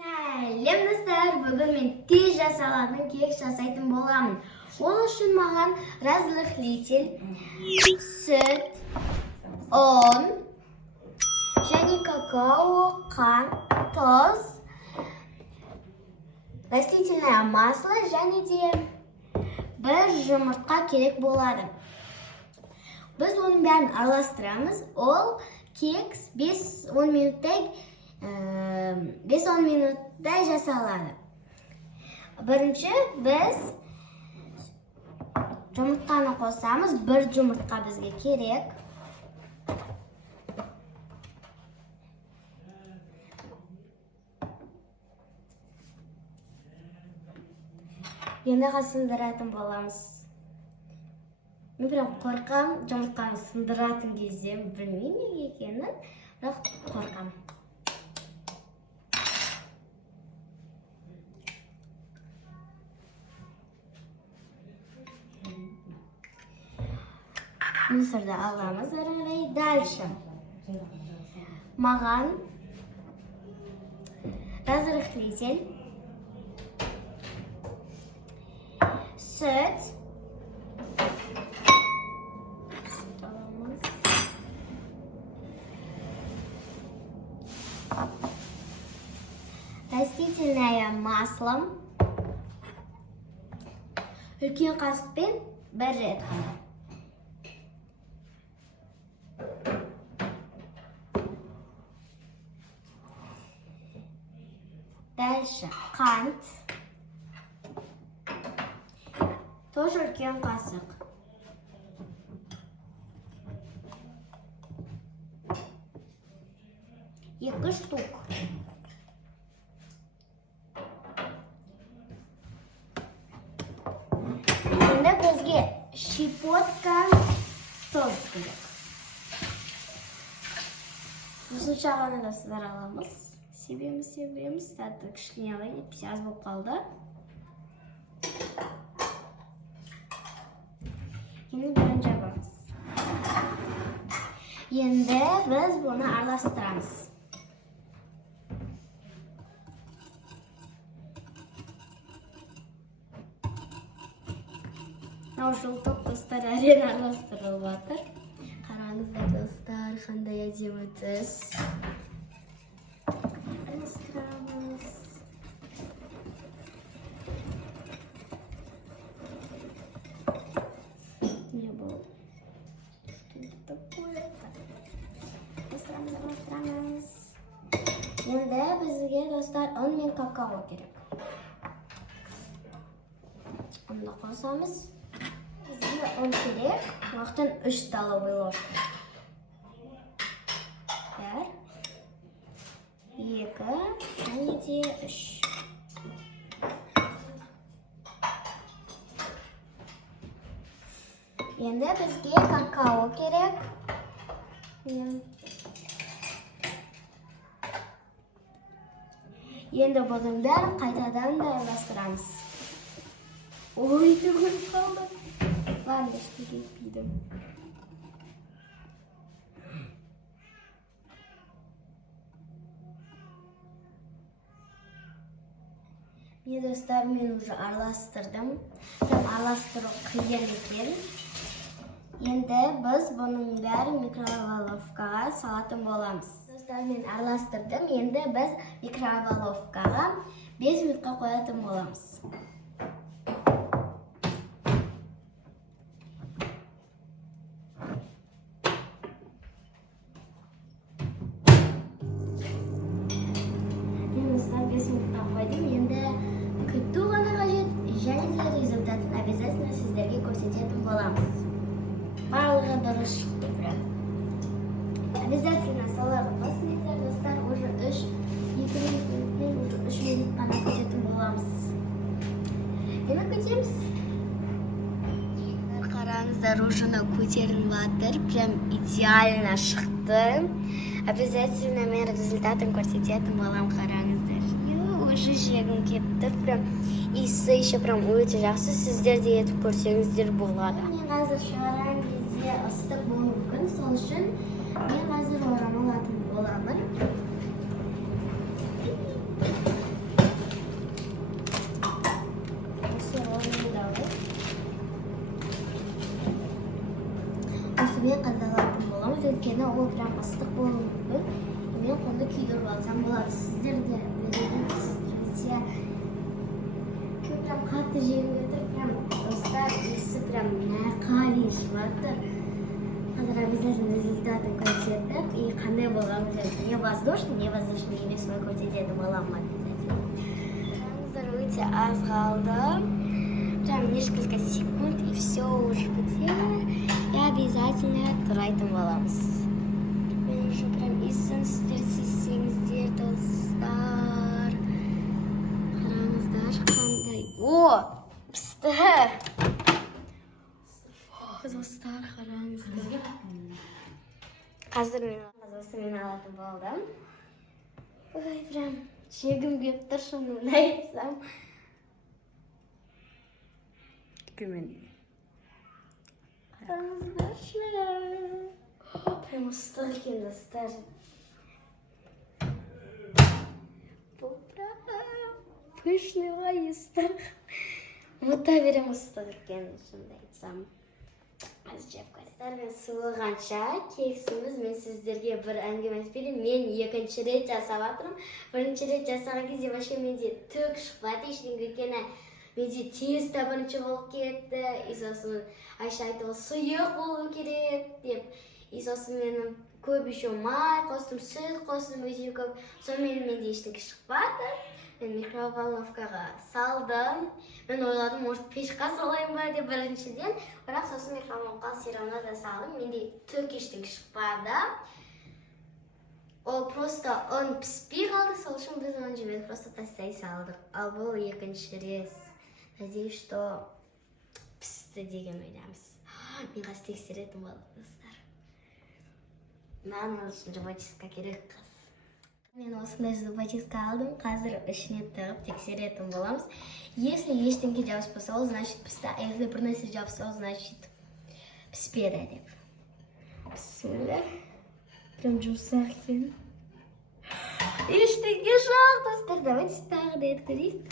Сәлем достар, бүгін мен тез жасалатын кек жасайтын боламын. Ол үшін маған разрыхлитель, сүт, ұн, және какао, қант, тұз, растительное масло және де бір жұмыртқа керек болады. Біз оның бәрін араластырамыз. Ол кек 5-10 минутта жасалады. Бірінші біз жұмыртқаны қосамыз. Бір жұмыртқа бізге керек. Енді сындыратын боламыз. Мен прям қорқам, жұмыртқаны сындыратын кезде білмеймін екенін, бірақ қорқам. Мусорды аламыз ары қарай. Дальше маған разрыхлитель, сүт, растительное масло, үлкен қасықпен бір рет қана. Дальше қант, тоже үлкен қасық. Екі штук. Енді бізге щепотка тұз керек. Сначала сыдыра аламыз. Себеміз. Тәтті кішкене алайын, пияз болып қалды. Енді бірін жабамыз. Енді біз бұны араластырамыз. Мынау жылтық достар әрең араластырылып жатыр. Қараңыздар достар, қандай әдемі түс. Араластырамыз. Не бұл? Что такое? Араластырамыз. Енді бізге достар ұн мен какао керек. Ұнды қосамыз. Бізге ұн керек. Уақытын 3 столовый ложка. 1, 2, және де 3. Енді бізге какао керек. Енді бұның бәрін қайтадан да араластырамыз. Ой, түгіліп қалды. Ладно, ештеңе етпейді. Мен достар, мен уже араластырдым. Араластыру қиын екен. Енді біз бұның бәрін микроволновкаға салатын боламыз. Достар, мен араластырдым. Енді біз микроволновкаға 5 минутқа қоятын боламыз. Енді күту ғана қажет, және де результатын обязательно сіздерге көрсететін боламыз. Барлығы дұрыс шықты прям. Обязательно салаға басыңыздар достар, уже 2 минут қана күтетін боламыз. Енді күтеміз. Қараңыздар, ужыны көтеріліп жатыр, прям идеально шықты. Обязательно мен результатын көрсететін болам, қараңыздар. Уже жегім кепті, прям иісі еще прям өте жақсы. Сіздер де етіп көрсеңіздер болады. Мен қазір шығарған кезде ыстық болуы мүмкін, сол үшін мен қазір орамал алатын боламын. сумен тазалайтын боламыз, өйткені ол прям ыстық болуы мүмкін. Мен қолды күйдіріп алсам болады. Сіздер де білесіздер. Прям қатты жегім келіп, прям достар, иісі прям нақали шығады. Қазір обязательно результатын көрсетіп, и қандай болғанын не воздушный емес, мен көрсететін боламын обязательно. Өте аз қалды. Прям несколько секунд, и все уже бітер. И обязательно турайтын боламыз. Мен уже прям иісін сіздер сезсеңіздер, достар. Қараңыздар, қандай. О, пісті. Достар, қараңыздар. Қазір мен алатын болдым. Ой, прям жегім келіп тұр, шынымды айтсам. Күмен. Қараңыздаршы. Прям ыстық екен, достар. Бұл прям пышный ғой, ыстық. Ұмыта берем ыстық екен, шынымды айтсам. Аз жеп көрсетер, мен суығанша кексіміз, мен сіздерге бір әңгіме айтайын. Мен екінші рет жасап жатырмын. Бірінші рет жасаған кезде вообще менде түк шықпады, ештеңе өйткені менде тез де бірінші болып кетті. И сосын Айша айтты, ол сұйық болу керек деп. И сосын мен көп еще май қостым, сүт қостым, өте көп. Сонымен менде ештеңе шықпады. Мен микроволновкаға салдым. Мен ойладым, может пешқа салайын ба деп біріншіден. Бірақ сосын микроволновка сирамына да салдым. Менде түк ештеңе шықпады. Ол просто он піспей қалды, сол үшін біз оны жемедік, просто тастай салдық. Ал бұл екінші рет. Надеюсь, что пісті деген ойдамыз. Мен қазір тексеретін болдық, достар. Маған ол үшін зубочистка керек қыз. Мен осындай зубочистка алдым, қазір ішіне тығып тексеретін боламыз. Если ештеңе жабыспаса, ол значит пісті. А если бір нәрсе жабыса, ол значит піспеді деп. Бісміллә. Прям жұмсақ екен. Ештеңе жоқ, достар. Давайте тағы да ет көрейік.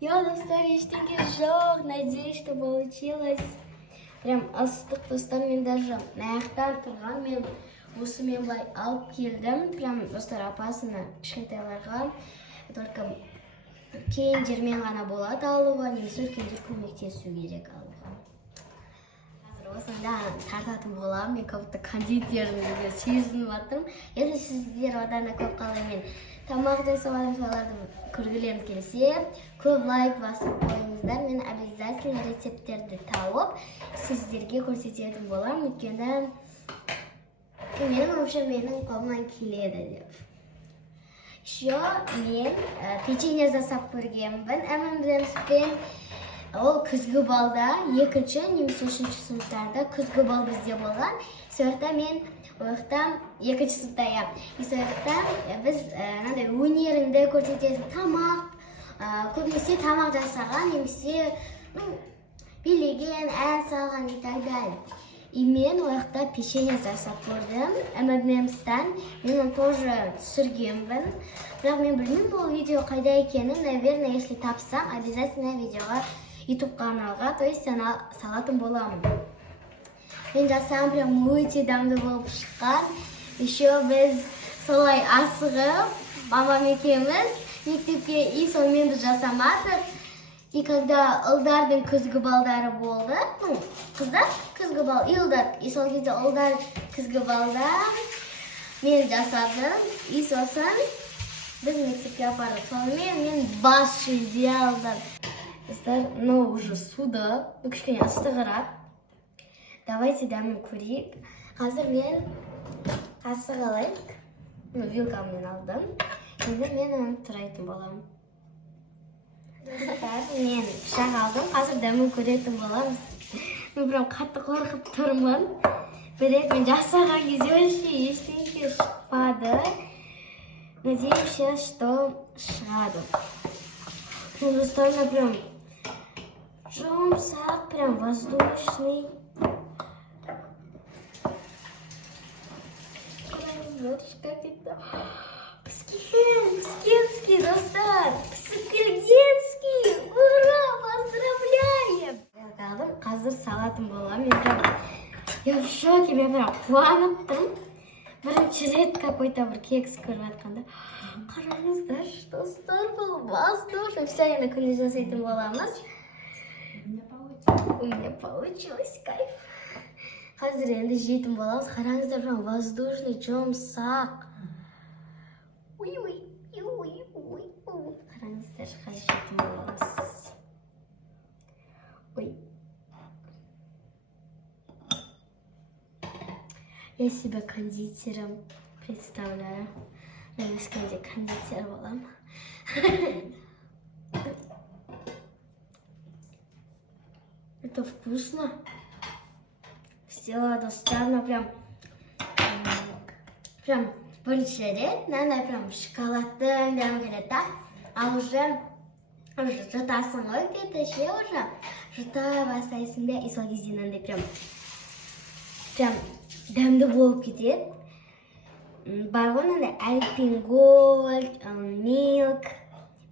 Я, достар, ештеңе жоқ. Надеюсь, что получилось. Прям ыстық, достар, мен даже наяқтан тұрған, мен осымен былай алып келдім. Прям, достар, апасына кішкентайларға только кейін жермен ғана болады алуға, немесе үлкендер көмектесу керек алуға. Қазір осында тартатын боламын, мен көпті кондитерімді сезініп жатырмын. Если сіздер одан да көп қалай мен тамақ жасап адамшаларды көргілеріңіз келсе, көп лайк басып қойыңыздар. Мен обязательно рецепттерді тауып сіздерге көрсететін боламын, өйткені менің қолымнан келеді деп. Еще мен печенье жасап көргенмін, MM'S'пен. Ол күзгі балда, екінші немесе үшінші сыныптарда күзгі бал бізде болған. Сояқта мен екінші сыныпта И сояқта біз өнеріңді көрсететін тамақ, көбінесе тамақ жасаған, немесе билеген, ән салған и так далее. И мен ояқта печенье жасап көрдім, MM'S'тан. Мен оны тоже түсіргенмін. Бірақ мен білмеймін бұл видео қайда екенін. Наверное, если тапсам, обязательно видеоға YouTube каналға, то есть салатын боламын. Мен жасағым прям өте дамды болып шыққан. Еще біз солай асығып, мамам екеуміз мектепке и сонымен біз жасамадық. И когда ұлдардың күзгі балдары болды, қыздар күзгі бал, и ұлдар, и сол кезде ұлдар күзгі балда мен жасадым. И сосын біз мектепке апардық. Сонымен мен бас жүлде алдым. Но уже суды, кішкене ыстығырақ. Давайте дәмін көрейік. Қазір мен қасық алайық. Вилкаммен алдым. Енді мен оны турайтын боламын. Мен пышақ алдым. Қазір дәмін көретін боламыз. Мен прям қатты қорқып тұрмын. Бірақ мен жасаған кезде ештеңе шықпады. Надеюсь, что шығады. Достойно прям жұмсақ, прям воздушный. Смотришь, как это пскенский, достар, пскельгенский. Ура, поздравляем! Қалдым, алатын боламын. Я в шоке, мен прям қуаныптым. Бірінші рет какой-то бір кекс көріп жатқанда. Қараңыздар, достар, бұл воздушный. Все, енді күнде жасайтын боламыз. У меня получилось, кайф. Қазір енді жейтін боламыз. Қараңыздар, прям воздушный, жұмсақ. Қараңыздар, қазір жейтін боламыз. Я себя кондитером представляю. Я скорее кондитер болам. Это вкусно. Все, достаточно прям бірінші рет, мынандай прям шоколадтың дәмі келеді да. А уже жұтасың ғой, кетеше уже. Жұта бастайсың да, и сол кезде мынандай прям дәмді болып кетеді. Бар ғой мынандай Альпенгольд,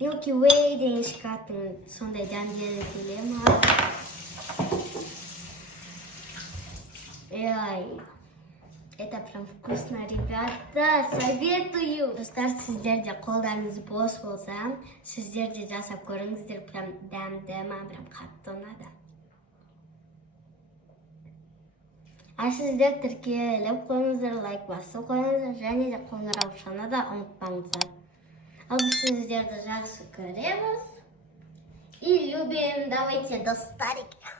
Milky Way деген шоколадтың сондай дәмдері келе маған. Это прям вкусно, ребята. Советую. Достар, сіздерде қолдарыңыз бос болса, сіздерде жасап көріңіздер. Прям дәмді, маған прям қатты ұнады. А сіздер тіркеліп қойыңыздар, лайк басып қойыңыздар, және де қоңырау шаны да ұмытпаңыздар. Ал біз сіздерді жақсы көреміз и любим. Давайте, достарики.